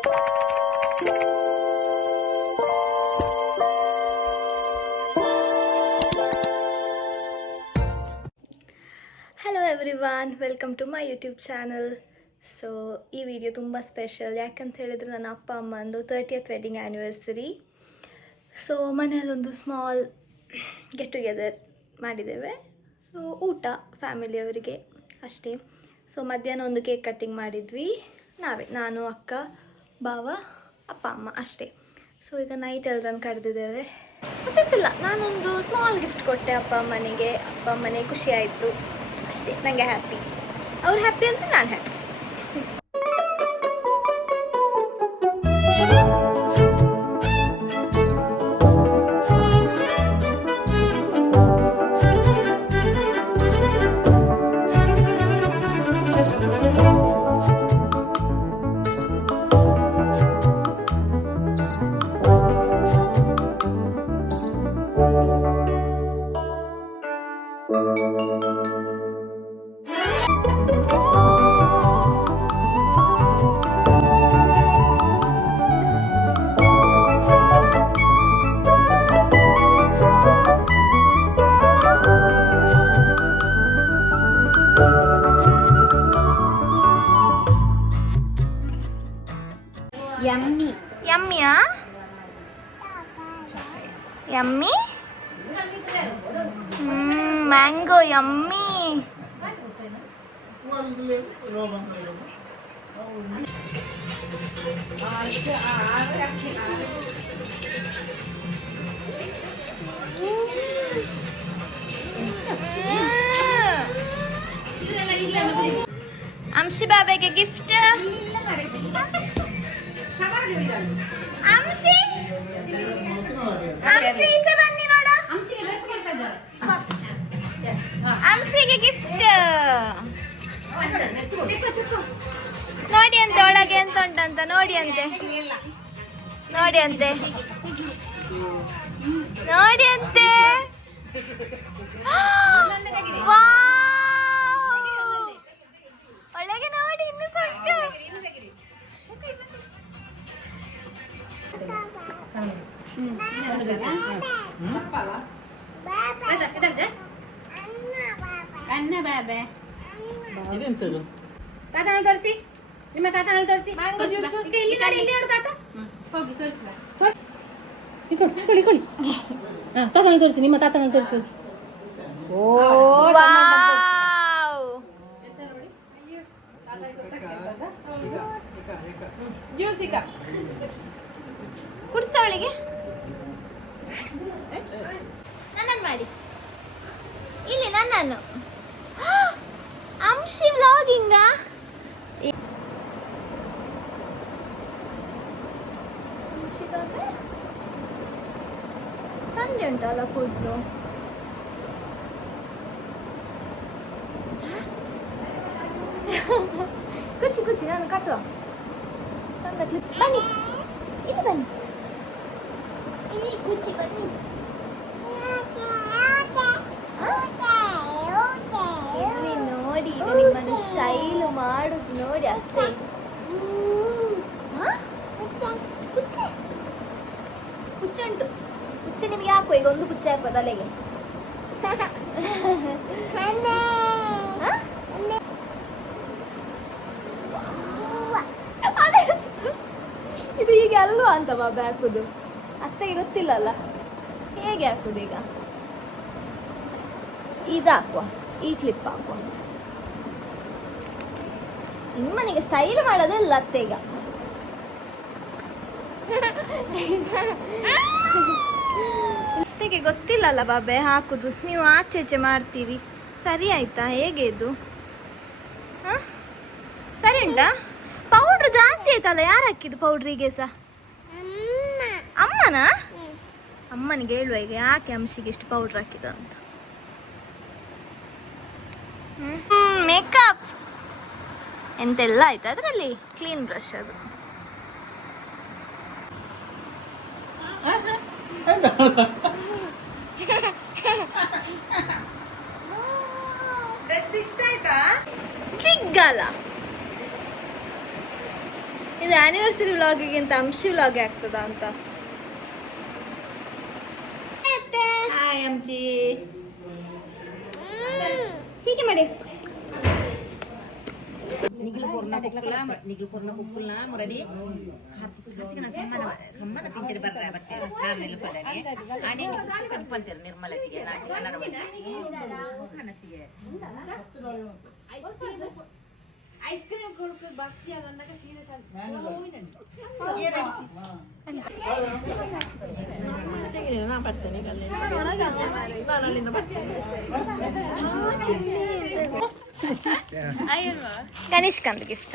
Hello everyone, welcome to my YouTube channel. So ಈ video ತುಂಬ special. ಯಾಕಂತ ಹೇಳಿದರೆ ನನ್ನ ಅಪ್ಪ ಅಮ್ಮಂದು 30th ವೆಡ್ಡಿಂಗ್ ಆ್ಯನಿವರ್ಸರಿ. ಸೊ ಮನೆಯಲ್ಲೊಂದು ಸ್ಮಾಲ್ ಗೆಟ್ ಟುಗೆದರ್ ಮಾಡಿದ್ದೇವೆ. ಸೊ ಊಟ ಫ್ಯಾಮಿಲಿಯವರಿಗೆ ಅಷ್ಟೇ. ಸೊ ಮಧ್ಯಾಹ್ನ ಒಂದು ಕೇಕ್ ಕಟ್ಟಿಂಗ್ ಮಾಡಿದ್ವಿ ನಾವೇ, ನಾನು, ಅಕ್ಕ, ಬಾವ, ಅಪ್ಪ ಅಮ್ಮ ಅಷ್ಟೇ. ಸೊ ಈಗ ನೈಟ್ ಎಲ್ಲರನ್ನು ಕರೆದಿದ್ದೇವೆ. ಗೊತ್ತಿಲ್ಲ, ನಾನೊಂದು ಸ್ಮಾಲ್ ಗಿಫ್ಟ್ ಕೊಟ್ಟೆ ಅಪ್ಪ ಅಮ್ಮನಿಗೆ. ಅಪ್ಪ ಅಮ್ಮನಿಗೆ ಖುಷಿ ಆಯಿತು ಅಷ್ಟೇ. ನನಗೆ ಹ್ಯಾಪಿ, ಅವ್ರು ಹ್ಯಾಪಿ ಅಂದರೆ ನಾನು ಹ್ಯಾಪಿ. ಯಮ್ಮಿಯಾ? ಯಮ್ಮಿ? Mango yummy. ಅಂಶಿ ಬಾಬೆಗೆ ಗಿಫ್ಟ್. ಅಂಶಿ ಅಂಶಿ ಈಚೆ ಬನ್ನಿ ನೋಡ. ಅಂಶಿಗೆ ಗಿಫ್ಟ್ ನೋಡಿ ಅಂತೆ. ಒಳಗೆ ಎಂತ ಉಂಟಂತ ನೋಡಿ ಅಂತೆ. ನೋಡಿ ಅಂತೆ, ನೋಡಿ ಅಂತೆ. ಒಳಗೆ ನೋಡಿ, ಇನ್ನು ಸೊಟ್ಟು. ಅನ್ನ ಬಾಬೆ ತಾತನಲ್ಲಿ ತೋರಿಸಿ, ನಿಮ್ಮ ತಾತನಲ್ಲಿ ತೋರಿಸಿ. ಮ್ಯಾಂಗೋ ಜ್ಯೂಸ್ ಇಲ್ಲಿ ನೋಡಿ, ಇಲ್ಲಿ ನೋಡು ತಾತ. ಹೋಗಿ ತೋರಿಸಿ, ಕೊಡಿ. ತಾತನಲ್ಲಿ ತೋರಿಸಿ, ನಿಮ್ಮ ತಾತನಲ್ಲಿ ತೋರಿಸಿ ಹೋಗಿ. ಓ ಜ್ಯೂಸ್ ಈಗ ಕುಡಿಸ ಅವಳಿಗೆ. ನನ್ನನ್ನು ಮಾಡಿ ಇಲ್ಲಿ, ನನ್ನನ್ನು. ಅಂಶಿ ವ್ಲಾಗಿಂಗ. ಚಂದ ಉಂಟಲ್ಲ ಫುಡ್ಡು. ಕುಚ್ಚಿ ಕುಚ್ಚಿ ನಾನು ಕಟ್ಟುವ. ಚಂದ ಕ್ಲಿಪ್. ಬನ್ನಿ ಇಲ್ಲಿ, ಬನ್ನಿ ಇಲ್ಲಿ ಕುಚ್ಚಿ, ಬನ್ನಿ. ಇಲ್ಲಿ ನೋಡಿ, ಈಗ ನಿಮ್ಮನ್ನು ಸ್ಟೈಲ್ ಮಾಡುದು ನೋಡಿ ಅತ್ತೆ. ಕುಚ್ಚೆ ಕುಚ್ಚೆ ಉಂಟು. ಕುಚ್ಚೆ ನಿಮಗೆ ಹಾಕುವ. ಈಗ ಒಂದು ಕುಚ್ಚೆ ಹಾಕುವ ತಲೆಗೆ. ಇದು ಹೀಗೆ ಅಲ್ವಾ ಅಂತ ಬಾಬೆ ಹಾಕುದು? ಅತ್ತೆಗೆ ಗೊತ್ತಿಲ್ಲಲ್ಲ ಹೇಗೆ ಹಾಕುದು. ಈಗ ಇದು ಹಾಕುವ, ಈ ಕ್ಲಿಪ್ ಹಾಕುವ. ನಿಮ್ಮನಿಗೆ ಸ್ಟೈಲ್ ಮಾಡೋದಿಲ್ಲ ಅತ್ತೆ ಈಗ. ಅತ್ತೆಗೆ ಗೊತ್ತಿಲ್ಲಲ್ಲ ಬಾಬೆ ಹಾಕುದು. ನೀವು ಆಚೆ ಮಾಡ್ತೀರಿ. ಸರಿ ಆಯ್ತಾ? ಹೇಗೆ ಇದು? ಸರಿ ಉಂಟಾ? ಪೌಡ್ರ್ ಜಾಸ್ತಿ ಆಯ್ತಲ್ಲ. ಯಾರು ಹಾಕಿದ್ದು ಪೌಡ್ರಿಗೆ ಸಹ? ಅಮ್ಮನ? ಅಮ್ಮನಿಗೆ ಹೇಳುವ ಈಗ ಯಾಕೆ ಅಂಶಿಗೆ ಎಷ್ಟು ಪೌಡ್ರ್ ಹಾಕಿದ ಅಂತ. ಮೇಕಪ್ ಎಂತೆಲ್ಲ ಆಯ್ತು ಅದರಲ್ಲಿ. ಕ್ಲೀನ್ ಬ್ರಷ್ ಅದು. ಡ್ರೆಸ್ ಇಷ್ಟ ಆಯ್ತಾ? ಸಿಗ್ಗಲ್ಲ ಇದು ಆ್ಯನಿವರ್ಸರಿ ವ್ಲಾಗಿಗಿಂತ ಅಂಶಿ ವ್ಲಾಗ್ ಆಗ್ತದಾ ಅಂತ. ಹಾಯ್ ಅಮ್ಚಿ. ಹೀಗೆ ಮಾಡಿ. ನಿಗಿಲು ಕೊರ್ನ ಕುಕ್ಕುಲ್ನ ಮುರಡಿ ಕಾರ್ತಿಕನ ಸಮ್ಮನ ತಿಂತಿರಿ ಬತ್ತೆ ನಾನು ಕೊಡನೆ ಆನೆ ಕನ್ಪಂತಿರು ನಿರ್ಮಲತಿಗೆ ನಾನು ಕನತಿಗೆ ಐಸ್ ಕ್ರೀಮ್ ಕೊಡ್ಕ ಬಾಕಿ ಅದನ್ನಕ ಸೀರಿಯಸ್ ಆಗಿ ನಾ ಬರ್ತೇನೆ ಕನಿಷ್ಕ ಅಂತ ಗಿಫ್ಟ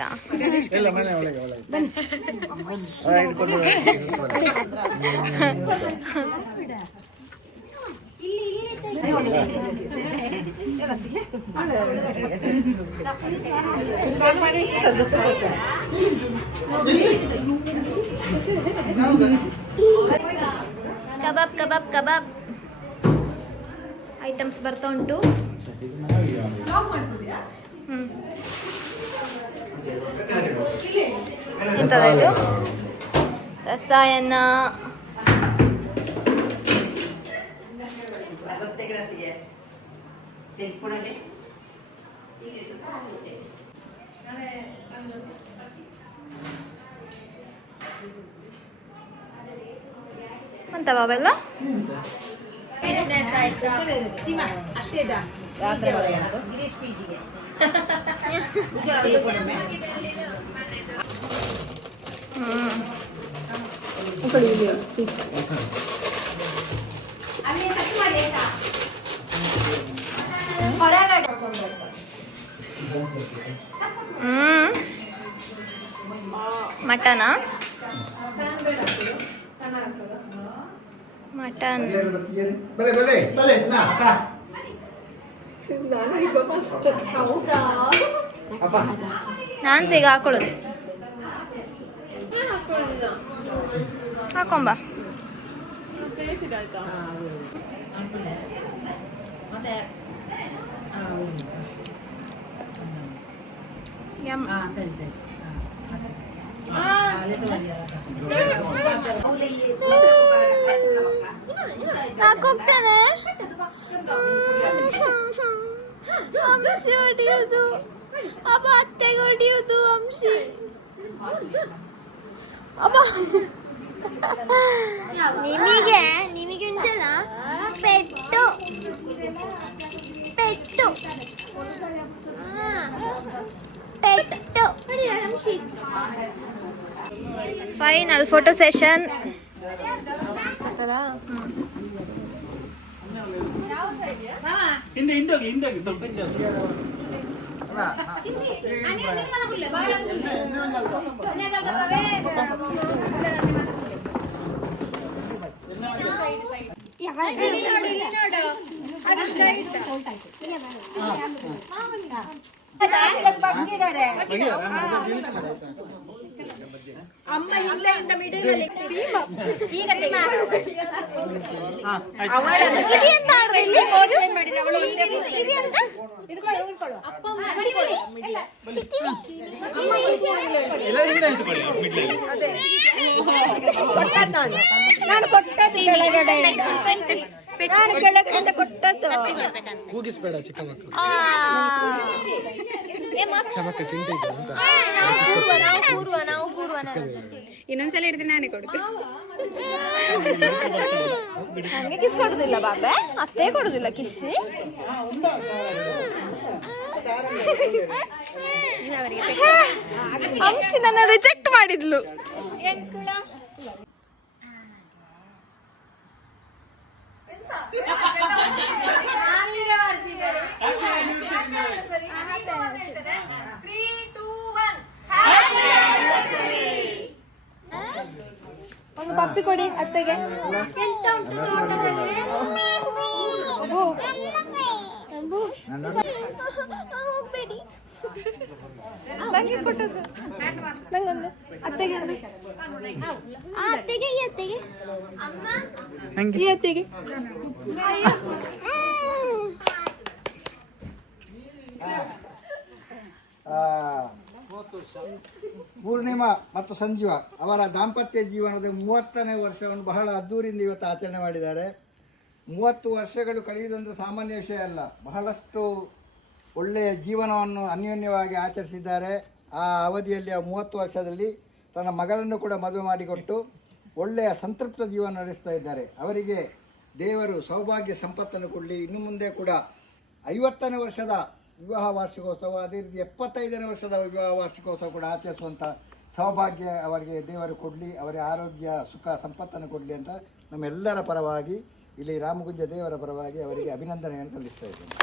ಕಬಾಬ್ ಕಬಾಬ್ ಕಬಾಬ್ ಐಟಮ್ಸ್ ಬರ್ತಾ ಉಂಟು. ಎಂಥದ್ದು ರಸಾಯನ ಅಂತ ಬಾಬೆಲ್ಲ ಮಟನಾ ಮಟನ್ ನಾನು ಈಗ ಹಾಕೊಳ್ಳೋದು ಹಾಕೊಂಬ ಹಾಕೋಗ್ತೇನೆ ಅಂಶಿ ಹೊಡಿಯೋದು ಅಬ್ಬ ಅತ್ತೆಗೆ ಹೊಡಿಯೋದು ಅಂಶಿ ಅಬ್ಬ ನಿಮಗೆ ಉಂಟಲ್ಲ ಪೆಟ್ಟು ಪೆಟ್ಟು ಪೆಟ್ಟು ಅಂಶಿ. Final photo session. ಹಿಂದೋಗಿ ಸ್ವಲ್ಪ ಅಮ್ಮ ಇಲ್ಲಿಂದ ಮಿಡಲಲ್ಲಿ ಈಗ ನಾನು ಕೊಟ್ಟದ್ದು ಕೆಳಗಡೆ ಕೊಟ್ಟದ್ದು ಕೂಗಿಸ್ಬೇಡ ಚಿಕ್ಕ ಮಕ್ಕಳು ಇನ್ನೊಂದ್ಸಲ ಹಿಡಿದು ನಾನೇ ಕೊಡುದು. ಹಂಗೆ ಕಿಸ್ ಕೊಡುದಿಲ್ಲ ಬಾಬೆ, ಅಷ್ಟೇ ಕೊಡುದಿಲ್ಲ ಕಿಸ್ಸಿ. ಅಂಶಿ ನನ್ನ ರಿಜೆಕ್ಟ್ ಮಾಡಿದ್ಲು. ಒಂದು ಪಪ್ಪಿ ಕೊಡಿ ಅತ್ತೆಗೆ. ನಂಗೆ ಕೊಟ್ಟದ್ದು ನಂಗೊಂದು ಅತ್ತೆಗೆ ಅತ್ತೆಗೆ ಈ ಅತ್ತೆಗೆ ಈ ಅತ್ತೆಗೆ ಪೂರ್ಣಿಮಾ ಮತ್ತು ಸಂಜೀವ ಅವರ ದಾಂಪತ್ಯ ಜೀವನದ 30ನೇ ವರ್ಷವನ್ನು ಬಹಳ ಅದ್ದೂರಿಯಿಂದ ಇವತ್ತು ಆಚರಣೆ ಮಾಡಿದ್ದಾರೆ. 30 ವರ್ಷಗಳು ಕಳೆಯುವುದೊಂದು ಸಾಮಾನ್ಯ ವಿಷಯ ಅಲ್ಲ. ಬಹಳಷ್ಟು ಒಳ್ಳೆಯ ಜೀವನವನ್ನು ಅನ್ಯೋನ್ಯವಾಗಿ ಆಚರಿಸಿದ್ದಾರೆ. ಆ ಅವಧಿಯಲ್ಲಿ ಆ 30 ವರ್ಷದಲ್ಲಿ ತನ್ನ ಮಗಳನ್ನು ಕೂಡ ಮದುವೆ ಮಾಡಿಕೊಟ್ಟು ಒಳ್ಳೆಯ ಸಂತೃಪ್ತ ಜೀವನ ನಡೆಸ್ತಾ ಇದ್ದಾರೆ. ಅವರಿಗೆ ದೇವರು ಸೌಭಾಗ್ಯ ಸಂಪತ್ತನ್ನು ಕೊಡಲಿ. ಇನ್ನು ಮುಂದೆ ಕೂಡ 50ನೇ ವರ್ಷದ ವಿವಾಹ ವಾರ್ಷಿಕೋತ್ಸವ, ಅದೇ ರೀತಿ 75ನೇ ವರ್ಷದ ವಿವಾಹ ವಾರ್ಷಿಕೋತ್ಸವ ಕೂಡ ಆಚರಿಸುವಂಥ ಸೌಭಾಗ್ಯ ಅವರಿಗೆ ದೇವರು ಕೊಡಲಿ. ಅವರ ಆರೋಗ್ಯ ಸುಖ ಸಂಪತ್ತನ್ನು ಕೊಡಲಿ ಅಂತ ನಮ್ಮೆಲ್ಲರ ಪರವಾಗಿ, ಇಲ್ಲಿ ರಾಮಗುಂಜ ದೇವರ ಪರವಾಗಿ ಅವರಿಗೆ ಅಭಿನಂದನೆಯನ್ನು ಸಲ್ಲಿಸ್ತಾ ಇದ್ದೇನೆ.